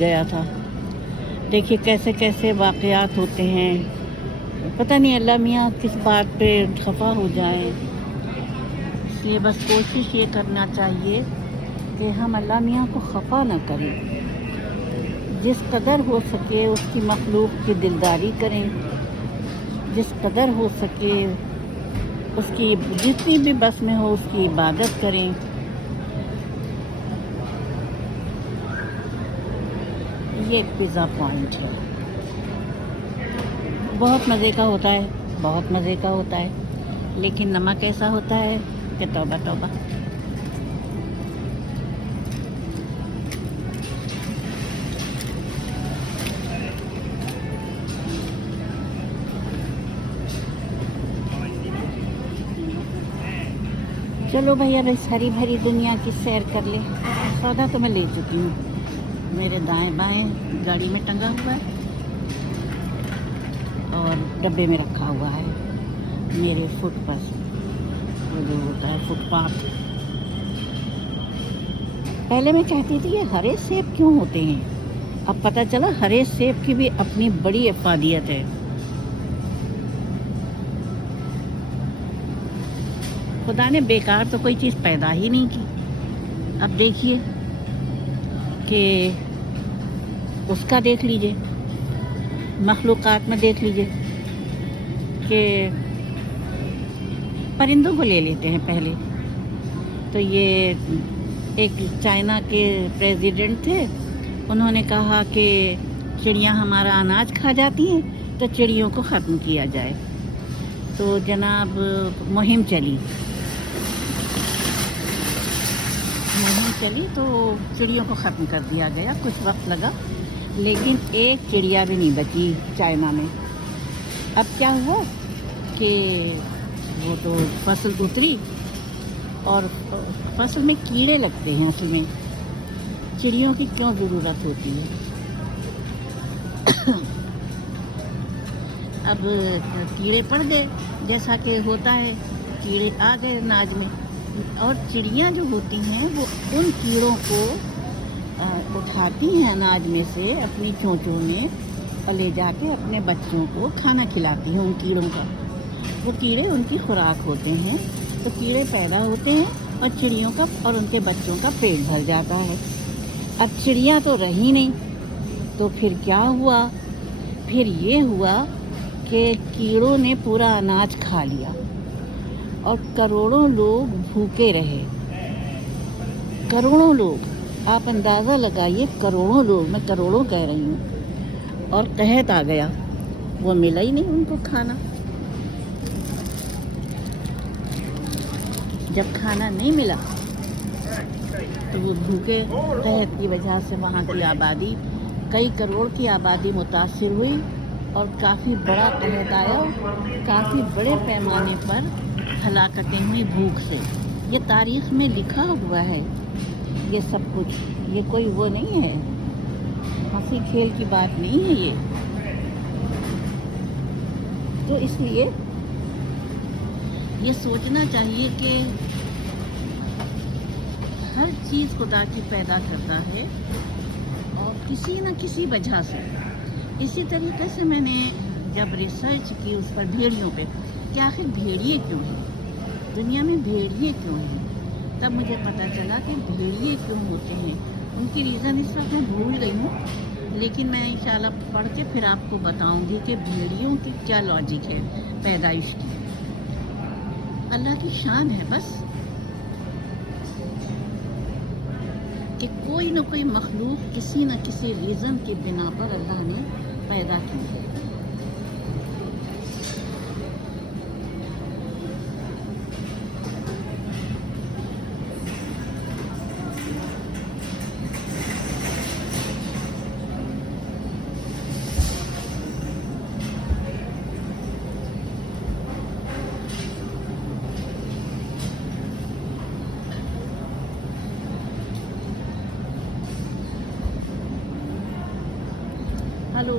گیا تھا. دیکھیے کیسے کیسے واقعات ہوتے ہیں. پتہ نہیں اللہ میاں کس بات پہ خفا ہو جائیں. اس لیے بس کوشش یہ کرنا چاہیے کہ ہم اللہ میاں کو خفا نہ کریں. جس قدر ہو سکے اس کی مخلوق کی دلداری کریں. جس قدر ہو سکے اس کی جتنی بھی بس میں ہو اس کی عبادت کریں. یہ ایک پیزا پوائنٹ ہے. بہت مزے کا ہوتا ہے، بہت مزے کا ہوتا ہے، لیکن نمک ایسا ہوتا ہے کہ توبہ توبہ. چلو بھائی اب اس ہری بھری دنیا کی سیر کر لیں. سودا تو میں لے چکی ہوں، میرے دائیں بائیں گاڑی میں ٹنگا ہوا ہے اور ڈبے میں رکھا ہوا ہے میرے فٹ پر، وہ جو ہوتا ہے فٹ پاتھ. پہلے میں کہتی تھی یہ ہرے سیب کیوں ہوتے ہیں، اب پتہ چلا ہرے سیب کی بھی اپنی بڑی افادیت ہے. خدا نے بیکار تو کوئی چیز پیدا ہی نہیں کی. اب دیکھیے کہ اس کا دیکھ لیجئے، مخلوقات میں دیکھ لیجئے کہ پرندوں کو لے لیتے ہیں. پہلے تو یہ ایک چائنا کے پریزیڈنٹ تھے، انہوں نے کہا کہ چڑیاں ہمارا اناج کھا جاتی ہیں تو چڑیوں کو ختم کیا جائے. تو جناب مہم چلی تو چڑیوں کو ختم کر دیا گیا. کچھ وقت لگا لیکن ایک چڑیا بھی نہیں بچی چائنا میں. اب کیا ہوا کہ وہ تو فصل اتری اور فصل میں کیڑے لگتے ہیں. اصل میں چڑیوں کی کیوں ضرورت ہوتی ہے. اب کیڑے پڑ گئے جیسا کہ ہوتا ہے، کیڑے آ گئے اناج میں، اور چڑیاں جو ہوتی ہیں وہ ان کیڑوں کو اٹھاتی ہیں اناج میں سے اپنی چونچوں میں اور لے جا کے اپنے بچوں کو کھانا کھلاتی ہیں. ان کیڑوں کا، وہ کیڑے ان کی خوراک ہوتے ہیں. تو کیڑے پیدا ہوتے ہیں اور چڑیوں کا اور ان کے بچوں کا پیٹ بھر جاتا ہے. اب چڑیاں تو رہی نہیں، تو پھر کیا ہوا؟ پھر یہ ہوا کہ کیڑوں نے پورا اناج کھا لیا اور کروڑوں لوگ بھوکے رہے. کروڑوں لوگ، آپ اندازہ لگائیے، کروڑوں لوگ، میں کروڑوں کہہ رہی ہوں. اور قحط آ گیا، وہ ملا ہی نہیں ان کو کھانا. جب کھانا نہیں ملا تو وہ بھوکے، قحط کی وجہ سے وہاں کی آبادی، کئی کروڑ کی آبادی متاثر ہوئی اور کافی بڑا قحط آیا. کافی بڑے پیمانے پر ہلاکتیں ہوئی بھوک سے. یہ تاریخ میں لکھا ہوا ہے یہ سب کچھ. یہ کوئی وہ نہیں ہے، ہنسی کھیل کی بات نہیں ہے یہ. تو اس لیے یہ سوچنا چاہیے کہ ہر چیز خدا کی پیدا کرتا ہے اور کسی نہ کسی وجہ سے. اسی طریقے سے میں نے جب ریسرچ کی اس پر بھیڑیوں پہ کہ آخر بھیڑیے کیوں ہیں، دنیا میں بھیڑیے کیوں ہیں، تب مجھے پتہ چلا کہ بھیڑیے کیوں ہوتے ہیں. ان کی ریزن اس وقت میں بھول گئی ہوں، لیکن میں انشاءاللہ پڑھ کے پھر آپ کو بتاؤں گی کہ بھیڑیوں کی کیا لاجک ہے پیدائش کی. اللہ کی شان ہے بس کہ کوئی نہ کوئی مخلوق کسی نہ کسی ریزن کی بنا پر اللہ نے پیدا کی ہے. ہلو،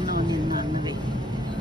999,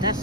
10